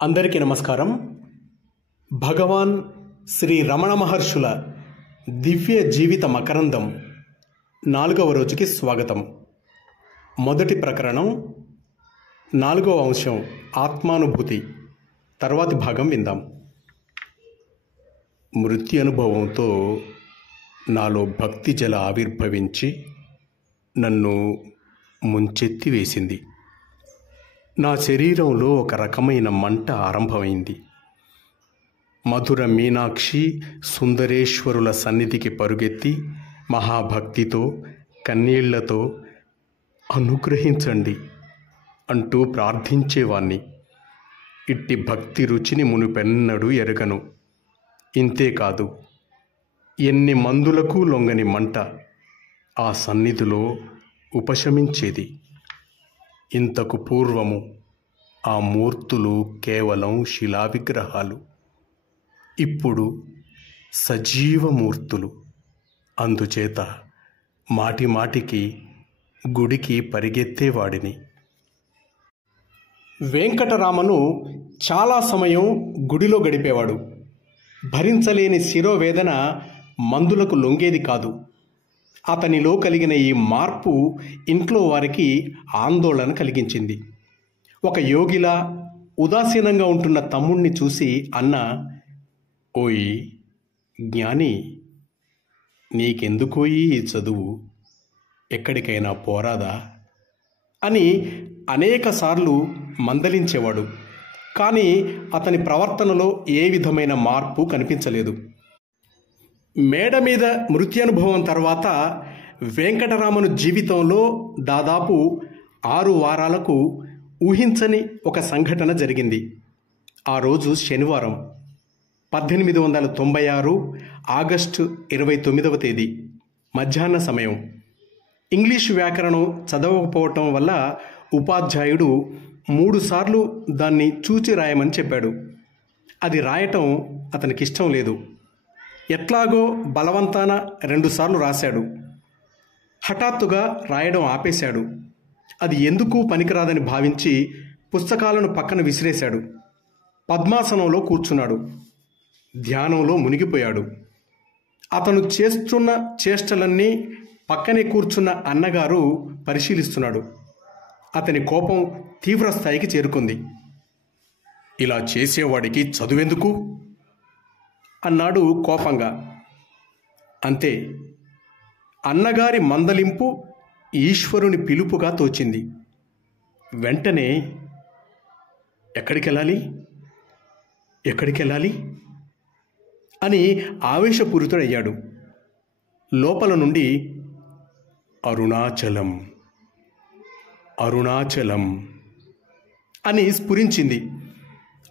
అందరికీ నమస్కారం. భగవాన్ శ్రీ రమణ మహర్షుల దివ్య జీవిత మకరందం 4వ రోజుకి స్వాగతం. మొదటి ప్రకరణం 4వ అంశం ఆత్మానుభూతి. తర్వాతి భాగం విందాం. మృత్యు అనుభవంతో నాలో భక్తి జల ఆవిర్భవించి నన్ను ముంచెత్తి వేసింది. నా శరీరంలో ఒక రకమైన మంట ఆరంభమైంది. మధుర మీనాక్షి సుందరేశ్వరుల సన్నిధికి పరుగెత్తి మహాభక్తితో కన్నీళ్లతో అనుగ్రహించండి అంటూ ప్రార్థించేవాణ్ణి. ఇట్టి భక్తి రుచిని మునుపెన్నడూ ఎరగను. ఇంతేకాదు, ఎన్ని మందులకు లొంగని మంట ఆ సన్నిధిలో ఉపశమించేది. ఇంతకు పూర్వము ఆ మూర్తులు కేవలం శిలా విగ్రహాలు, ఇప్పుడు సజీవమూర్తులు. అందుచేత మాటిమాటికి గుడికి పరిగెత్తేవాడిని. వెంకటరామను చాలా సమయం గుడిలో గడిపేవాడు. భరించలేని శిరోవేదన మందులకు లొంగేది కాదు. అతనిలో కలిగిన ఈ మార్పు ఇంట్లో వారికి ఆందోళన కలిగించింది. ఒక యోగిలా ఉదాసీనంగా ఉంటున్న తమ్ముణ్ణి చూసి అన్న, ఓయ్ జ్ఞాని, నీకెందుకోయి ఈ చదువు, ఎక్కడికైనా పోరాదా అని అనేకసార్లు మందలించేవాడు. కానీ అతని ప్రవర్తనలో ఏ విధమైన మార్పు కనిపించలేదు. మేడ మీద మృత్యనుభవం తర్వాత వెంకటరామను జీవితంలో దాదాపు 6 వారాలకు ఊహించని ఒక సంఘటన జరిగింది. ఆ రోజు శనివారం, 1896 ఆగస్టు 29వ తేదీ మధ్యాహ్న సమయం. ఇంగ్లీషు వ్యాకరణం చదవకపోవటం వల్ల ఉపాధ్యాయుడు 3 సార్లు దాన్ని చూచి రాయమని చెప్పాడు. అది రాయటం అతనికిష్టం లేదు. ఎట్లాగో బలవంతాన 2 సార్లు రాశాడు. హఠాత్తుగా రాయడం ఆపేశాడు. అది ఎందుకు పనికిరాదని భావించి పుస్తకాలను పక్కన విసిరేశాడు. పద్మాసనంలో కూర్చున్నాడు. ధ్యానంలో మునిగిపోయాడు. అతను చేస్తున్న చేష్టలన్నీ పక్కనే కూర్చున్న అన్నగారు పరిశీలిస్తున్నాడు. అతని కోపం తీవ్ర స్థాయికి చేరుకుంది. ఇలా చేసేవాడికి చదువెందుకు అన్నాడు కోపంగా. అంతే, అన్నగారి మందలింపు ఈశ్వరుని పిలుపుగా తోచింది. వెంటనే ఎక్కడికెళ్ళాలి అని ఆవేశపూరితుడయ్యాడు. లోపల నుండి అరుణాచలం అరుణాచలం అని స్ఫురించింది.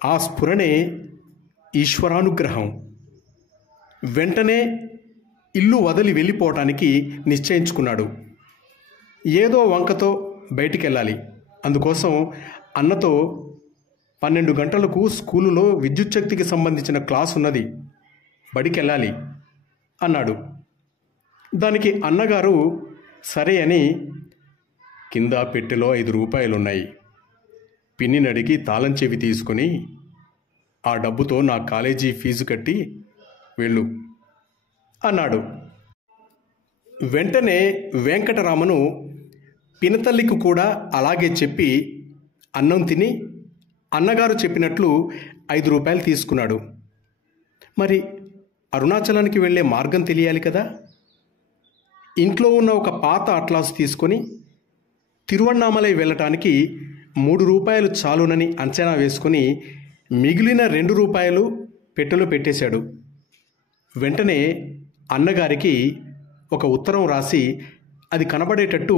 ఆ స్ఫురణే ఈశ్వరానుగ్రహం. వెంటనే ఇల్లు వదిలి వెళ్ళిపోవటానికి నిశ్చయించుకున్నాడు. ఏదో వంకతో బయటికెళ్ళాలి. అందుకోసం అన్నతో 12 గంటలకు స్కూలులో విద్యుచ్ఛక్తికి సంబంధించిన క్లాస్ ఉన్నది, బడికెళ్ళాలి అన్నాడు. దానికి అన్నగారు సరే అని, కింద పెట్టెలో 5 రూపాయలున్నాయి, పిన్నిని అడిగి తాళం చెవి తీసుకుని ఆ డబ్బుతో నా కాలేజీ ఫీజు కట్టి వెళ్ళు అన్నాడు. వెంటనే వెంకటరామను పినతల్లికి కూడా అలాగే చెప్పి అన్నం తిని అన్నగారు చెప్పినట్లు 5 రూపాయలు తీసుకున్నాడు. మరి అరుణాచలానికి వెళ్ళే మార్గం తెలియాలి కదా. ఇంట్లో ఉన్న ఒక పాత అట్లాసు తీసుకొని తిరువణ్ణామలై వెళ్ళటానికి 3 రూపాయలు చాలునని అంచనా వేసుకొని మిగిలిన 2 రూపాయలు పెట్టెలో పెట్టేశాడు. వెంటనే అన్నగారికి ఒక ఉత్తరం రాసి అది కనబడేటట్టు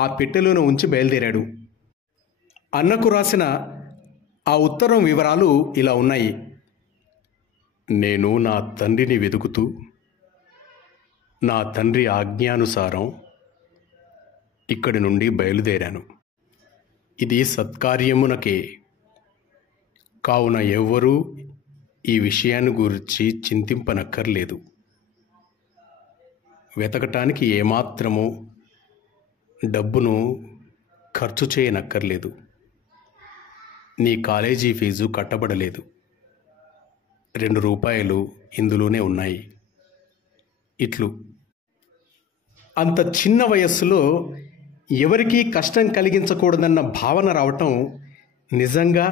ఆ పెట్టెలోనే ఉంచి బయలుదేరాడు. అన్నకు రాసిన ఆ ఉత్తరం వివరాలు ఇలా ఉన్నాయి. నేను నా తండ్రిని వెతుకుతూ నా తండ్రి ఆజ్ఞానుసారం ఇక్కడి నుండి బయలుదేరాను. ఇది సత్కార్యమునకే, కావున ఎవ్వరూ ఈ విషయాన్ని గురించి చింతింపనక్కర్లేదు. వెతకటానికి ఏమాత్రమూ డబ్బును ఖర్చు చేయనక్కర్లేదు. నీ కాలేజీ ఫీజు కట్టబడలేదు. 2 రూపాయలు ఇందులోనే ఉన్నాయి. ఇట్లు. అంత చిన్న వయస్సులో ఎవరికీ కష్టం కలిగించకూడదన్న భావన రావటం నిజంగా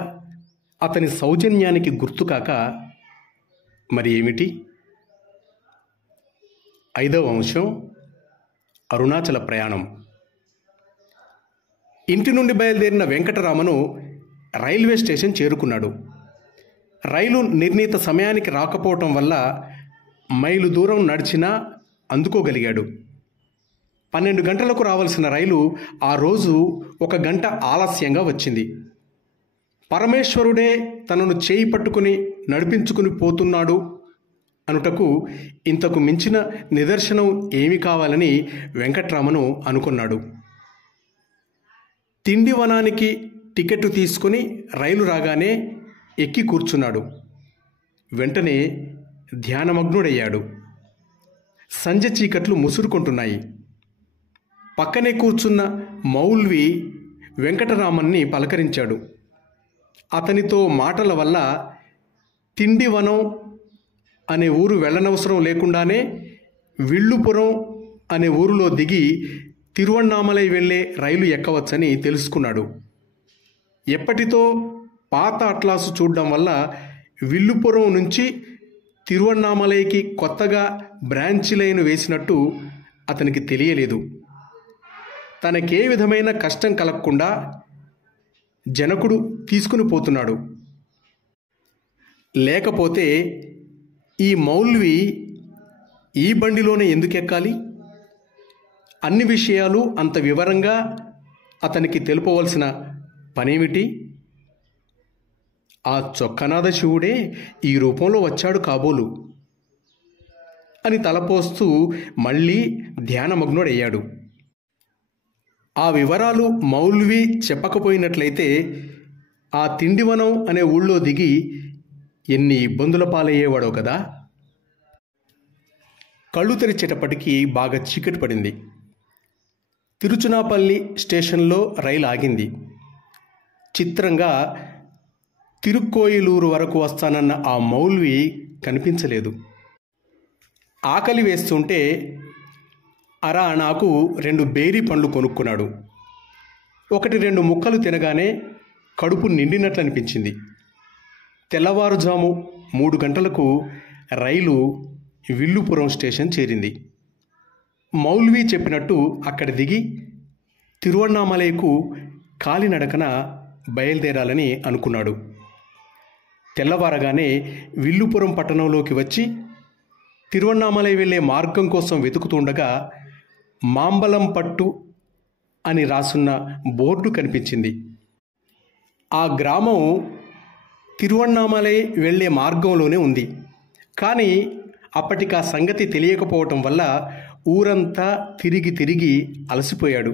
అతని సౌజన్యానికి గుర్తుకాక మరి ఏమిటి? 5వ అంశం, అరుణాచల ప్రయాణం. ఇంటి నుండి బయలుదేరిన వెంకటరామను రైల్వే స్టేషన్ చేరుకున్నాడు. రైలు నిర్ణీత సమయానికి రాకపోవటం వల్ల మైలు దూరం నడిచినా అందుకోగలిగాడు. 12 గంటలకు రావాల్సిన రైలు ఆ రోజు 1 గంట ఆలస్యంగా వచ్చింది. పరమేశ్వరుడే తనను చేయి పట్టుకుని నడిపించుకుని పోతున్నాడు అనుటకు ఇంతకు మించిన నిదర్శనం ఏమి కావాలని వెంకట్రామను అనుకున్నాడు. తిండివనానికి టికెట్ తీసుకుని రైలు రాగానే ఎక్కి కూర్చున్నాడు. వెంటనే ధ్యానమగ్నుడయ్యాడు. సంజ చీకట్లు ముసురుకుంటున్నాయి. పక్కనే కూర్చున్న మౌల్వి వెంకటరామన్ని పలకరించాడు. అతనితో మాటల వల్ల తిండివనం అనే ఊరు వెళ్ళనవసరం లేకుండానే విల్లుపురం అనే ఊరిలో దిగి తిరువణ్ణామలై వెళ్ళే రైలు ఎక్కవచ్చని తెలుసుకున్నాడు. ఎప్పటితో పాత అట్లాసు చూడడం వల్ల విల్లుపురం నుంచి తిరువణ్ణామలైకి కొత్తగా బ్రాంచి లైన్ వేసినట్టు అతనికి తెలియలేదు. తనకే విధమైన కష్టం కలగకుండా జనకుడు తీసుకుని పోతున్నాడు. లేకపోతే ఈ మౌల్వి ఈ బండిలోనే ఎందుకు ఎక్కాలి? అన్ని విషయాలు అంత వివరంగా అతనికి తెలుపవలసిన పనేమిటి? ఆ చొక్కనాథ శివుడే ఈ రూపంలో వచ్చాడు కాబోలు అని తలపోస్తూ మళ్ళీ ధ్యానమగ్నుడయ్యాడు. ఆ వివరాలు మౌల్వి చెప్పకపోయినట్లయితే ఆ తిండివనం అనే ఊళ్ళో దిగి ఎన్ని ఇబ్బందుల పాలయ్యేవాడో కదా. కళ్ళు తెరిచేటప్పటికీ బాగా చీకటి పడింది. తిరుచునాపల్లి స్టేషన్లో రైలు ఆగింది. చిత్రంగా తిరుక్కోయిలూరు వరకు వస్తానన్న ఆ మౌల్వి కనిపించలేదు. ఆకలి వేస్తుంటే అరా నాకు 2 బేరీ పండ్లు కొనుక్కున్నాడు. 1-2 ముక్కలు తినగానే కడుపు నిండినట్లు అనిపించింది. తెల్లవారుజాము 3 గంటలకు రైలు విల్లుపురం స్టేషన్ చేరింది. మౌల్వి చెప్పినట్టు అక్కడ దిగి తిరువణ్ణామలైకు కాలినడకన బయలుదేరాలని అనుకున్నాడు. తెల్లవారగానే విల్లుపురం పట్టణంలోకి వచ్చి తిరువణ్ణామలై వెళ్ళే మార్గం కోసం వెతుకుతుండగా మాంబలంపట్టు అని రాసున్న బోర్డు కనిపించింది. ఆ గ్రామం తిరువణ్ణామలై వెళ్ళే మార్గంలోనే ఉంది. కానీ అప్పటికి ఆ సంగతి తెలియకపోవటం వల్ల ఊరంతా తిరిగి తిరిగి అలసిపోయాడు.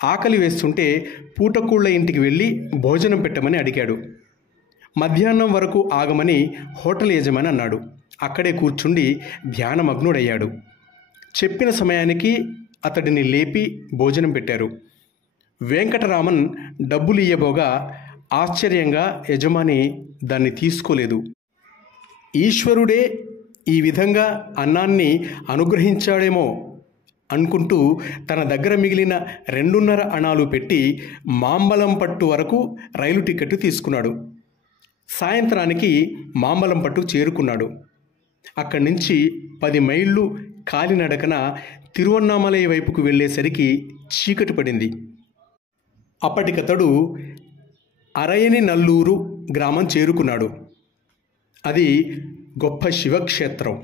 ఆకలి వేస్తుంటే పూటకూళ్ళ ఇంటికి వెళ్ళి భోజనం పెట్టమని అడిగాడు. మధ్యాహ్నం వరకు ఆగమని హోటల్ యజమాని అన్నాడు. అక్కడే కూర్చుండి ధ్యానమగ్నుడయ్యాడు. చెప్పిన సమయానికి అతడిని లేపి భోజనం పెట్టారు. వెంకటరామన్ డబ్బులు ఇయ్యబోగా ఆశ్చర్యంగా యజమాని దాన్ని తీసుకోలేదు. ఈశ్వరుడే ఈ విధంగా అన్నాన్ని అనుగ్రహించాడేమో అనుకుంటూ తన దగ్గర మిగిలిన 2.5 అణాలు పెట్టి మాంబలంపట్టు వరకు రైలు టికెట్ తీసుకున్నాడు. సాయంత్రానికి మాంబలంపట్టు చేరుకున్నాడు. అక్కడి నుంచి 10 మైళ్ళు కాలినడకన తిరువణ్ణామలై వైపుకు వెళ్ళేసరికి చీకటి పడింది. అప్పటికతడు అరయని నల్లూరు గ్రామం చేరుకున్నాడు. అది గొప్ప శివక్షేత్రం.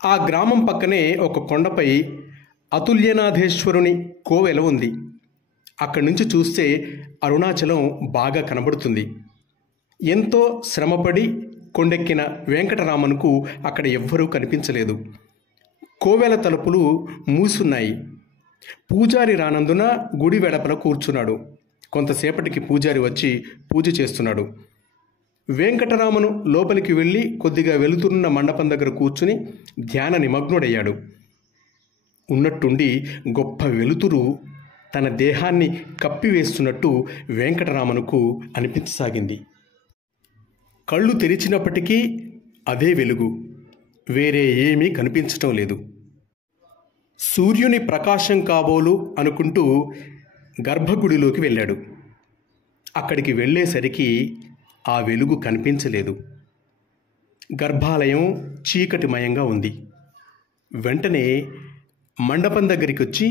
ఆ గ్రామం పక్కనే ఒక కొండపై అతుల్యనాథేశ్వరుని కోవెల ఉంది. అక్కడి నుంచి చూస్తే అరుణాచలం బాగా కనబడుతుంది. ఎంతో శ్రమపడి కొండెక్కిన వెంకటరామన్కు అక్కడ ఎవ్వరూ కనిపించలేదు. కోవెల తలుపులు మూసున్నాయి. పూజారి రానందున గుడి వెడపల కూర్చున్నాడు. కొంతసేపటికి పూజారి వచ్చి పూజ చేస్తున్నాడు. వెంకటరామను లోపలికి వెళ్ళి కొద్దిగా వెలుతురున్న మండపం దగ్గర కూర్చుని ధ్యాన నిమగ్నుడయ్యాడు. ఉన్నట్టుండి గొప్ప వెలుతురు తన దేహాన్ని కప్పివేస్తున్నట్టు వెంకటరామన్కు అనిపించసాగింది. కళ్ళు తెరిచినప్పటికీ అదే వెలుగు, వేరే ఏమీ కనిపించటం లేదు. సూర్యుని ప్రకాశం కాబోలు అనుకుంటూ గర్భగుడిలోకి వెళ్ళాడు. అక్కడికి వెళ్ళేసరికి ఆ వెలుగు కనిపించలేదు. గర్భాలయం చీకటిమయంగా ఉంది. వెంటనే మండపం దగ్గరికి వచ్చి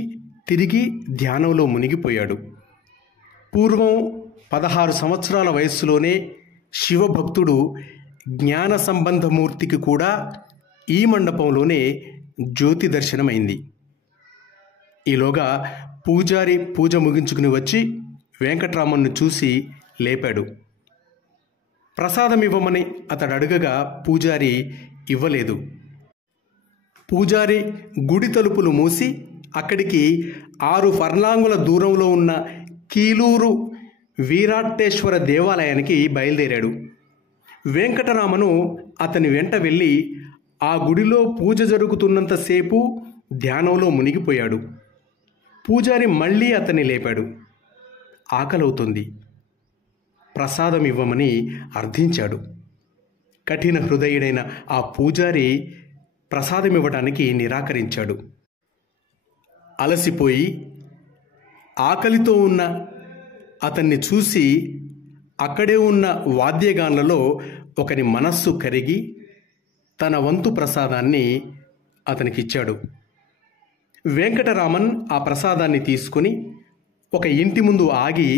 తిరిగి ధ్యానంలో మునిగిపోయాడు. పూర్వం 16 సంవత్సరాల వయస్సులోనే శివభక్తుడు జ్ఞాన సంబంధమూర్తికి కూడా ఈ మండపంలోనే జ్యోతి దర్శనమైంది. ఈలోగా పూజారి పూజ ముగించుకుని వచ్చి వెంకటరామన్ను చూసి లేపాడు. ప్రసాదం ఇవ్వమని అతడు అడగగా పూజారి ఇవ్వలేదు. పూజారి గుడి తలుపులు మూసి అక్కడికి 6 ఫర్లాంగుల దూరంలో ఉన్న కీలూరు వీరాట్టేశ్వర దేవాలయానికి బయలుదేరాడు. వెంకటరామను అతని వెంట వెళ్ళి ఆ గుడిలో పూజ జరుగుతున్నంతసేపు ధ్యానంలో మునిగిపోయాడు. పూజారి మళ్ళీ అతన్ని లేపాడు. ఆకలవుతుంది, ప్రసాదం ఇవ్వమని అర్థించాడు. కఠిన హృదయుడైన ఆ పూజారి ప్రసాదం ఇవ్వడానికి నిరాకరించాడు. అలసిపోయి ఆకలితో ఉన్న అతన్ని చూసి అక్కడే ఉన్న వాద్యగాన్లలో ఒకని మనస్సు కరిగి తన వంతు ప్రసాదాన్ని అతనికిచ్చాడు. వెంకటరామన్ ఆ ప్రసాదాన్ని తీసుకుని ఒక ఇంటి ముందు ఆగి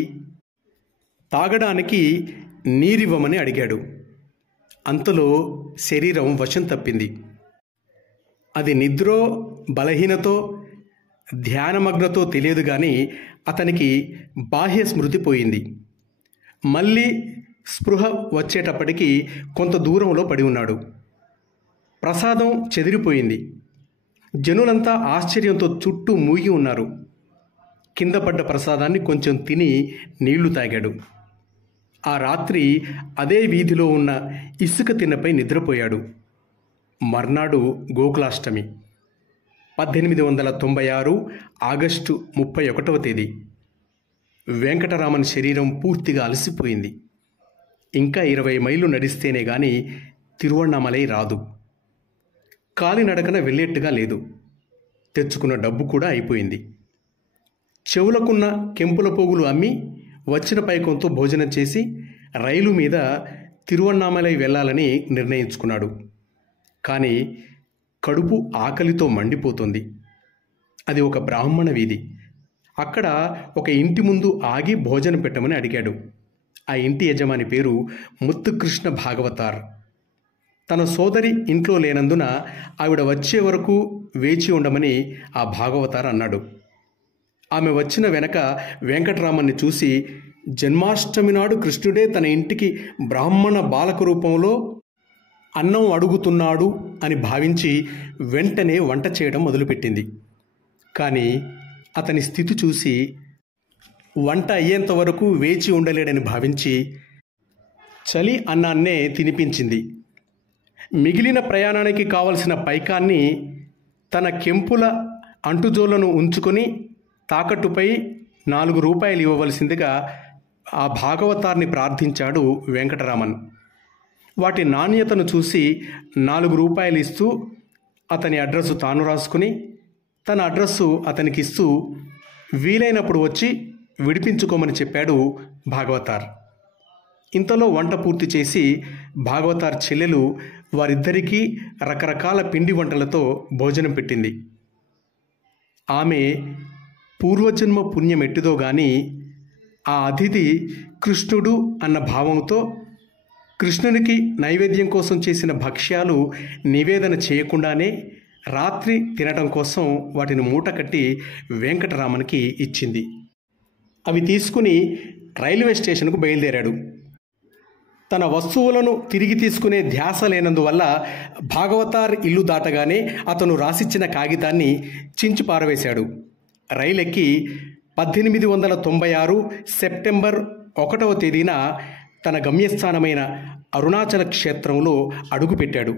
తాగడానికి నీరివ్వమని అడిగాడు. అంతలో శరీరం వశం తప్పింది. అది నిద్రో బలహీనతో ధ్యానమగ్నతో తెలియదు కానీ అతనికి బాహ్య స్మృతి పోయింది. మళ్ళీ స్పృహ వచ్చేటప్పటికి కొంత దూరంలో పడి ఉన్నాడు. ప్రసాదం చెదిరిపోయింది. జనులంతా ఆశ్చర్యంతో చుట్టూ మూగి ఉన్నారు. కింద పడ్డ ప్రసాదాన్ని కొంచెం తిని నీళ్లు తాగాడు. ఆ రాత్రి అదే వీధిలో ఉన్న ఇసుక తిన్నపై నిద్రపోయాడు. మర్నాడు గోకులాష్టమి, 1896 ఆగస్టు 31వ తేదీ. వెంకటరామన్ శరీరం పూర్తిగా అలసిపోయింది. ఇంకా 20 మైళ్ళు నడిస్తేనే గాని తిరువణ్ణామలై రాదు. కాలినడకన వెళ్ళేట్టుగా లేదు. తెచ్చుకున్న డబ్బు కూడా అయిపోయింది. చెవులకున్న కెంపుల పోగులు అమ్మి వచ్చిన పైకంతో భోజనం చేసి రైలు మీద తిరువణ్ణామలై వెళ్ళాలని నిర్ణయించుకున్నాడు. కానీ కడుపు ఆకలితో మండిపోతుంది. అది ఒక బ్రాహ్మణ వీధి. అక్కడ ఒక ఇంటి ముందు ఆగి భోజనం పెట్టమని అడిగాడు. ఆ ఇంటి యజమాని పేరు ముత్తుకృష్ణ భాగవతార్. తన సోదరి ఇంట్లో లేనందున ఆవిడ వచ్చే వరకు వేచి ఉండమని ఆ భాగవతార్ అన్నాడు. ఆమె వచ్చిన వెనక వెంకటరామన్ని చూసి జన్మాష్టమి నాడు కృష్ణుడే తన ఇంటికి బ్రాహ్మణ బాలక రూపంలో అన్నం అడుగుతున్నాడు అని భావించి వెంటనే వంట చేయడం మొదలుపెట్టింది. కానీ అతని స్థితి చూసి వంట అయ్యేంత వరకు వేచి ఉండలేడని భావించి చలి అన్నాన్నే తినిపించింది. మిగిలిన ప్రయాణానికి కావలసిన పైకాన్ని తన కెంపుల అంటుజోళ్లను ఉంచుకొని తాకట్టుపై 4 రూపాయలు ఇవ్వవలసిందిగా ఆ భాగవతార్ని ప్రార్థించాడు వెంకటరామన్. వాటి నాణ్యతను చూసి 4 రూపాయలు ఇస్తూ అతని అడ్రస్సు తాను రాసుకుని తన అడ్రస్సు అతనికిస్తూ వీలైనప్పుడు వచ్చి విడిపించుకోమని చెప్పాడు భాగవతార్. ఇంతలో వంట పూర్తి చేసి భాగవతార్ చెల్లెలు వారిద్దరికీ రకరకాల పిండి వంటలతో భోజనం పెట్టింది. ఆమె పూర్వజన్మ పుణ్యం ఎట్టిదో గాని ఆ అతిథి కృష్ణుడు అన్న భావంతో కృష్ణునికి నైవేద్యం కోసం చేసిన భక్ష్యాలు నివేదన చేయకుండానే రాత్రి తినడం కోసం వాటిని మూట కట్టి వెంకటరామన్కి ఇచ్చింది. అవి తీసుకుని రైల్వే స్టేషన్కు బయలుదేరాడు. తన వస్తువులను తిరిగి తీసుకునే ధ్యాస లేనందువల్ల భాగవతార్ ఇల్లు దాటగానే అతను రాసిచ్చిన కాగితాన్ని చించి పారవేశాడు. రైలెక్కి 1896 సెప్టెంబర్ 1వ తేదీన తన గమ్యస్థానమైన అరుణాచల క్షేత్రంలో అడుగుపెట్టాడు.